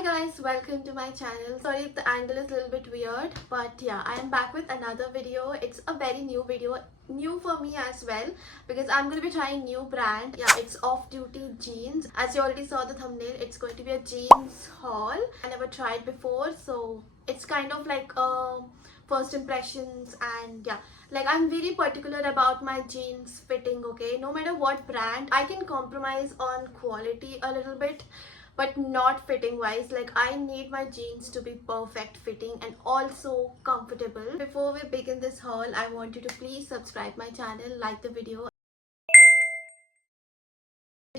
Hi guys, welcome to my channel. Sorry if the angle is a little bit weird, but yeah, I am back with another video. It's a very new video, new for me as well, because I'm going to be trying new brand. Yeah, it's Off Duty jeans. As you already saw the thumbnail, it's going to be a jeans haul. I never tried before, so it's kind of like first impressions. And yeah, like I'm very particular about my jeans fitting. Okay, no matter what brand, I can compromise on quality a little bit, but not fitting wise. Like I need my jeans to be perfect fitting and also comfortable. Before we begin this haul, I want you to please subscribe my channel, like the video.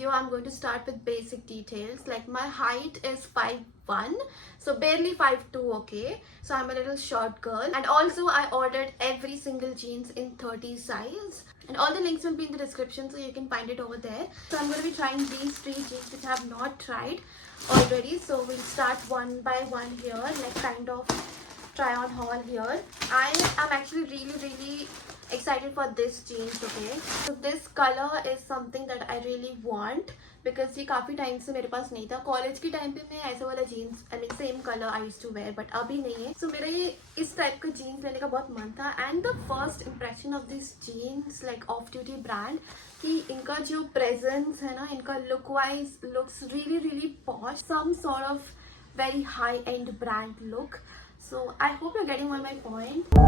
I'm going to start with basic details. Like my height is 5'1", so barely 5'2", okay, so I'm a little short girl. And also I ordered every single jeans in 30 size, and all the links will be in the description, so you can find it over there. So I'm going to be trying these 3 jeans which I have not tried already. So we'll start one by one here, like kind of try on haul here. I am actually really excited for this jeans. Okay, so this color is something that I really want, because ये काफ़ी time से मेरे पास नहीं था. College के time पे मैं ऐसे वाला jeans, I mean same colour I used to wear, but अभी नहीं है. सो मेरा ये इस टाइप का जीन्स लेने का बहुत मन था. And the first impression of this jeans, like off duty brand, कि इनका जो प्रेजेंस है ना, इनका look wise looks really posh, some sort of very high end brand look. So I hope you're getting on my point.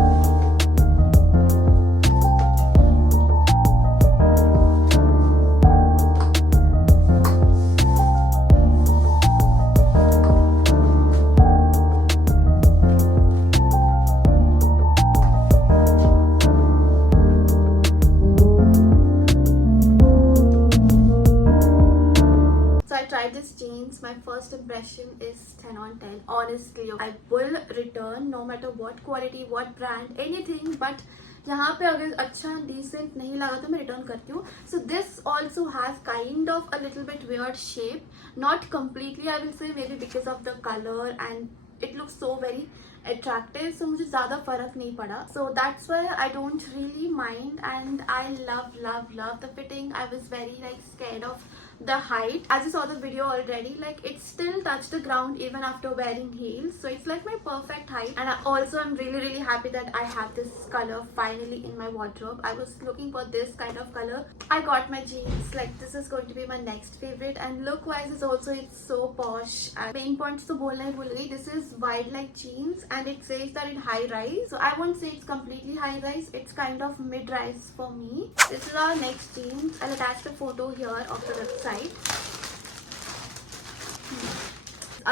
This jeans, my first impression is 10 on 10. Honestly, I will return no matter what quality, what brand, anything. But यहाँ पे अगर अच्छा decent नहीं लगा तो मैं return करती हूँ. So this also has kind of a little bit weird shape, not completely I will say, maybe because of the color, and it looks so very attractive. So मुझे ज़्यादा फर्क नहीं पड़ा. So that's why I don't really mind, and I love the fitting. I was very scared of the height. As you saw the video already, like it still touched the ground even after wearing heels, so it's like my perfect height. And I'm really happy that I have this color finally in my wardrobe. I was looking for this kind of color. I got my jeans. Like this is going to be my next favorite, and look wise is also, it's so posh. And main points to bolna hi bhul gayi. This is wide leg jeans, and it says that in high rise, so I won't say it's completely high rise, it's kind of mid rise for me. This is our next jeans. I'll attach the photo here of the website.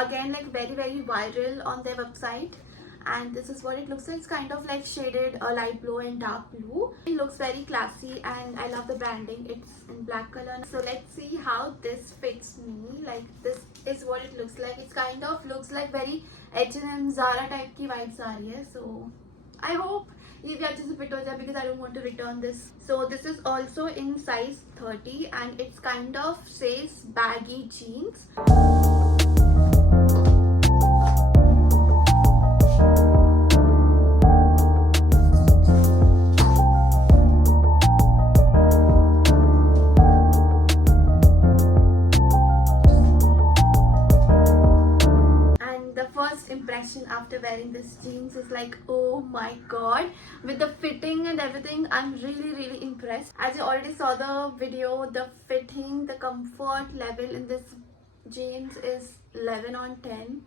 Again, like very viral on their website, and this is what it looks like. It's kind of like shaded light blue and dark blue. It looks very classy, and I love the branding. It's in black color. So let's see how this fits me. Like this is what it looks like. It kind of looks like very H&M Zara type की vibes आ रही है. So I hope ये भी अच्छे से fit हो जाए, because I don't want to return this. So this is also in size 30, and it's kind of says baggy jeans. Impression after wearing this jeans is like, oh my god, with the fitting and everything, I'm really impressed. As you already saw the video, the fitting, the comfort level in this jeans is 11 on 10.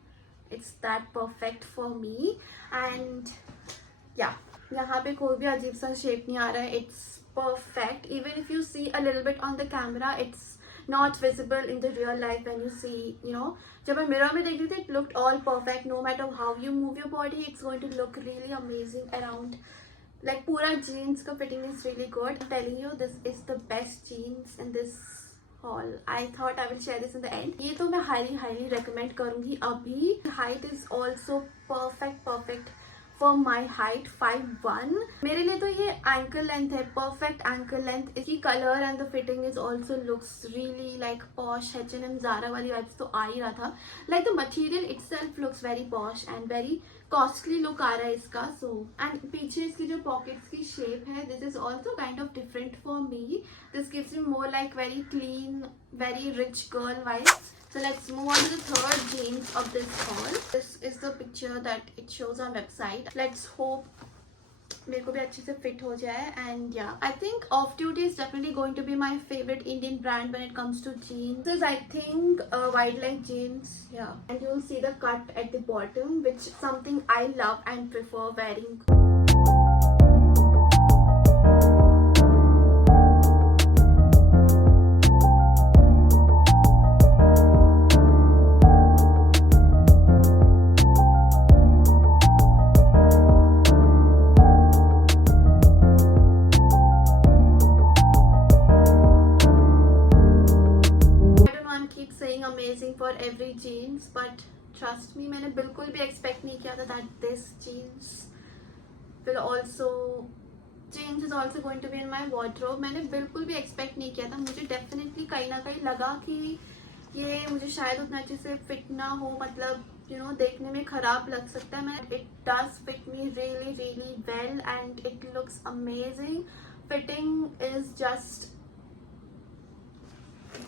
It's that perfect for me. And yeah, यहाँ पे कोई भी अजीब सा shape नहीं आ रहा है. It's perfect. Even if you see a little bit on the camera, it's not visible in the real life when you see, you know. जब मैं mirror में देख रही थी, it looked all perfect. No matter how you move your body, it's going to look really amazing around. Like पूरा jeans का fitting is really good. I'm telling you, this is the best jeans in this haul. I thought I will share this in the end. ये तो मैं highly recommend करूँगी अभी. Height is also perfect for my height, 5'1". मेरे लिए तो ये ankle length है, perfect ankle length. इसकी color and the fitting is also looks really like posh, H&M Zara वाली vibes तो आ ही रहा था. Like the material itself looks very posh and very costly look आ रहा है इसका. So and पीछे इसकी जो pockets की shape है, this is also kind of different for me. This gives me more like very clean, very rich girl vibes. So let's move on to the third jeans of this haul. This is the picture that it shows on website. Let's hope मेरे को भी अच्छे से fit हो जाए. And yeah, I think Off Duty is definitely going to be my favorite Indian brand when it comes to jeans. This is, I think, wide leg jeans. Yeah, and you'll see the cut at the bottom, which is something I love and prefer wearing. Amazing for every jeans, but trust me, मैंने बिल्कुल भी expect नहीं किया था that this jeans is also going to be in my wardrobe. मैंने बिल्कुल भी expect नहीं किया था. मुझे definitely कहीं ना कहीं लगा कि ये मुझे शायद उतना अच्छे से fit ना हो, मतलब देखने में खराब लग सकता है. It does fit me really really well and it looks amazing. Fitting is just.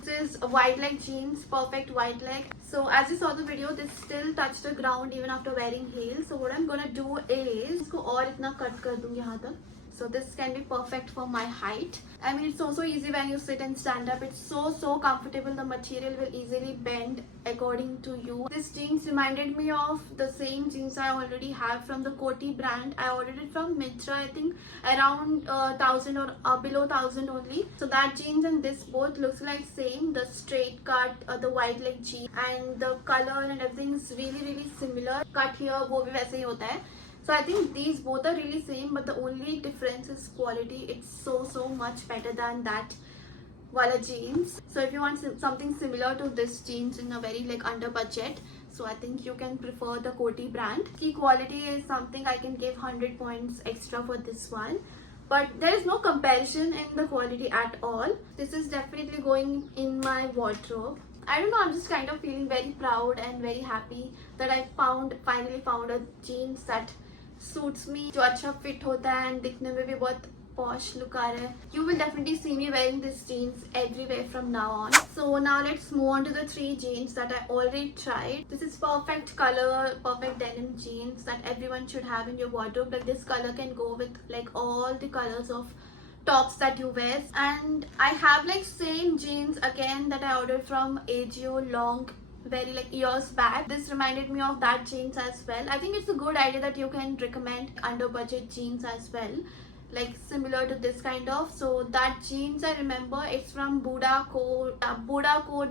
This is wide leg jeans, perfect wide leg. So as you saw the video, this still touched the ground even after wearing heels. So what I'm gonna do is इसको और इतना cut कर दूँगी यहाँ तक. So this can be perfect for my height. I mean, it's so easy when you sit and stand up. It's so comfortable. The material will easily bend according to you. This jeans reminded me of the same jeans I already have from the Coty brand. I ordered it from Myntra, I think around 1000 or below 1000 only. So that jeans and this both looks like same. The straight cut, the wide leg jeans, and the color and everything is really similar. Cut here वो भी वैसे ही होता है. So I think these both are really same, but the only difference is quality. It's so much better than that wala jeans. So if you want something similar to this jeans in a very under budget, so I think you can prefer the Coty brand. Key quality is something I can give 100 points extra for this one. But there is no comparison in the quality at all. This is definitely going in my wardrobe. I don't know, I'm just kind of feeling very proud and very happy that I finally found a jeans that suits me, जो अच्छा fit होता है and दिखने में भी बहुत posh look आ रहा है. You will definitely see me wearing these jeans everywhere from now on. So now let's move on to the 3 jeans that I already tried. This is perfect color, perfect denim jeans that everyone should have in your wardrobe. Like this color can go with all the colors of tops that you wear. And I have same jeans again that I ordered from AJIO long very years back. This reminded me of that jeans as well. I think it's a good idea that you can recommend under budget jeans as well, similar to this kind of. So that jeans, I remember it's from Buddha Co.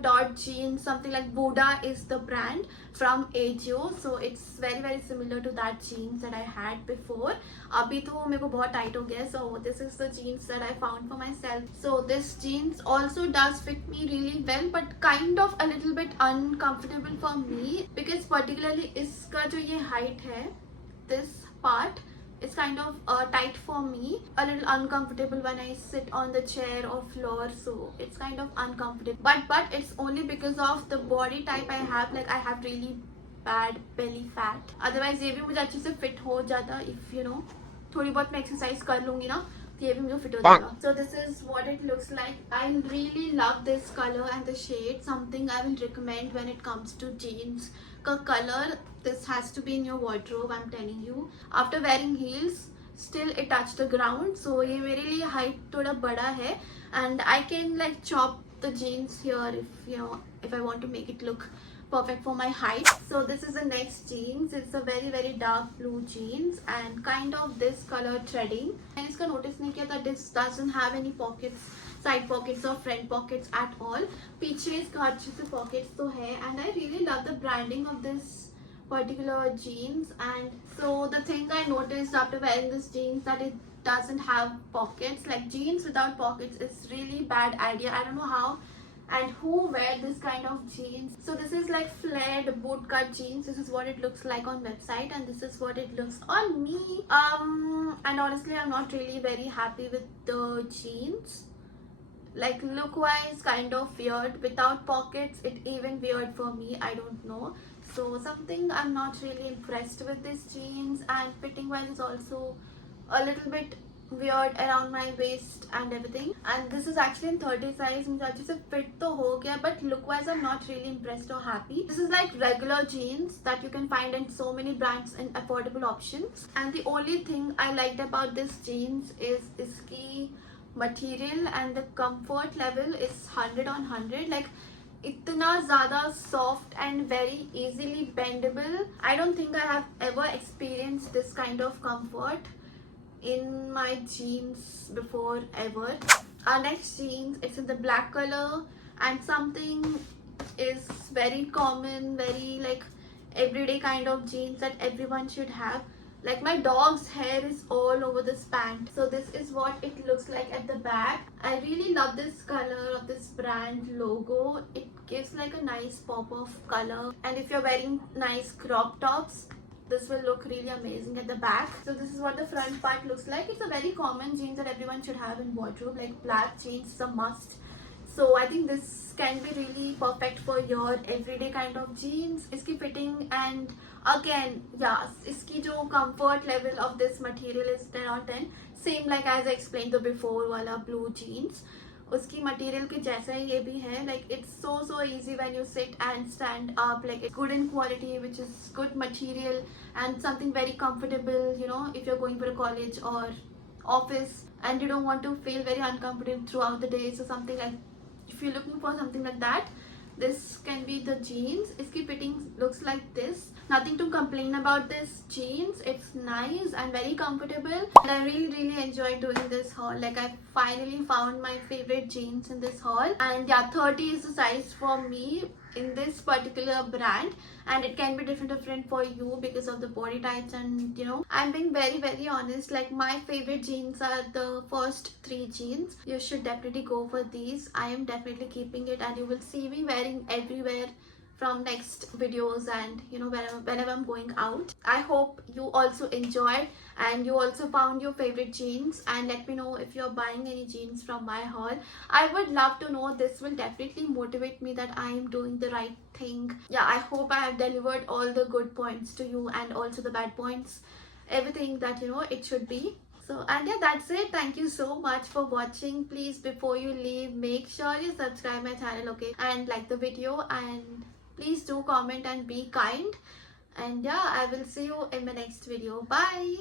Dot jeans, something like Buddha is the brand from AJIO. So it's very similar to that jeans that I had before. Abhi to मेरे को बहुत tight हो गया. So this is the jeans that I found for myself. So this jeans also does fit me really well, but kind of a little bit uncomfortable for me, because particularly इसका जो ये height है, this part, it's kind of tight for me, a little uncomfortable when I sit on the chair or floor. So it's kind of uncomfortable, but it's only because of the body type I have. I have really bad belly fat. Otherwise ये भी मुझे अच्छे से fit हो जाता, if थोड़ी बहुत मैं exercise कर लूँगी ना, तो ये भी मुझे fit हो जाएगा. So this is what it looks like. I really love this color and the shade. Something I will recommend when it comes to jeans का color. This has to be in your wardrobe, I'm telling you. After wearing heels, still it touched the ground. So ये मेरे लिए height थोड़ा बड़ा है, and I can chop the jeans here if I want to make it look perfect for my height. So this is the next jeans. It's a very dark blue jeans and kind of this color threading. मैंने इसका notice नहीं किया that this doesn't have any pockets, side pockets or front pockets at all. पीछे इसका अच्छे से pockets तो है, and I really love the branding of this particular jeans. And so the thing I noticed after wearing this jeans that it doesn't have pockets. Jeans without pockets is really bad idea. I don't know how and who wear this kind of jeans. So this is flared boot cut jeans. This is what it looks like on website, and this is what it looks on me. And honestly, I'm not really very happy with the jeans. Look wise, kind of weird. Without pockets, it even weird for me. I don't know. So something I'm not really impressed with this jeans, and fitting wise is also a little bit weird around my waist and everything. And this is actually in 30 size. मुझे अच्छे से fit तो हो गया, but look wise I'm not really impressed or happy. This is like regular jeans that you can find in so many brands and affordable options. And the only thing I liked about this jeans is इसकी material and the comfort level is 100 on 100. Like इतना ज़्यादा soft and very easily bendable. I don't think I have ever experienced this kind of comfort in my jeans before ever. Our next jeans, it's in the black color, and something is very common, very like everyday kind of jeans that everyone should have. Like my dog's hair is all over this pant, so this is what it looks like at the back. I really love this color of this brand logo. It gives like a nice pop of color, and if you're wearing nice crop tops, this will look really amazing at the back. So this is what the front part looks like. It's a very common jeans that everyone should have in wardrobe. Like black jeans is a must. So I think this can be really perfect for your everyday kind of jeans. Iski fitting and again, yeah, iski jo comfort level of this material is 10 on 10. Same like as I explained the before wala blue jeans. उसकी material के जैसा ही ये भी है. Like it's so easy when you sit and stand up. Like it's good in quality, which is good material and something very comfortable, you know, if you're going for a college or office and you don't want to feel very uncomfortable throughout the day. So something like, if you're looking for something like that, this can be the jeans. Iski fitting looks like this. Nothing to complain about this jeans. It's nice and very comfortable, and I really enjoyed doing this haul. Like I finally found my favorite jeans in this haul. And yeah, 30 is the size for me in this particular brand, and it can be different for you because of the body types. And you know, I'm being very honest, like my favorite jeans are the first 3 jeans. You should definitely go for these. I am definitely keeping it, and you will see me wearing everywhere from next videos, and you know, whenever I'm going out. I hope you also enjoyed and you also found your favorite jeans, and let me know if you're buying any jeans from my haul. I would love to know. This will definitely motivate me that I am doing the right thing. Yeah, I hope I have delivered all the good points to you and also the bad points, everything that you know it should be. So, and yeah, that's it. Thank you so much for watching. Please, before you leave, make sure you subscribe my channel, okay, and like the video, and please do comment and be kind. And yeah, I will see you in my next video. Bye.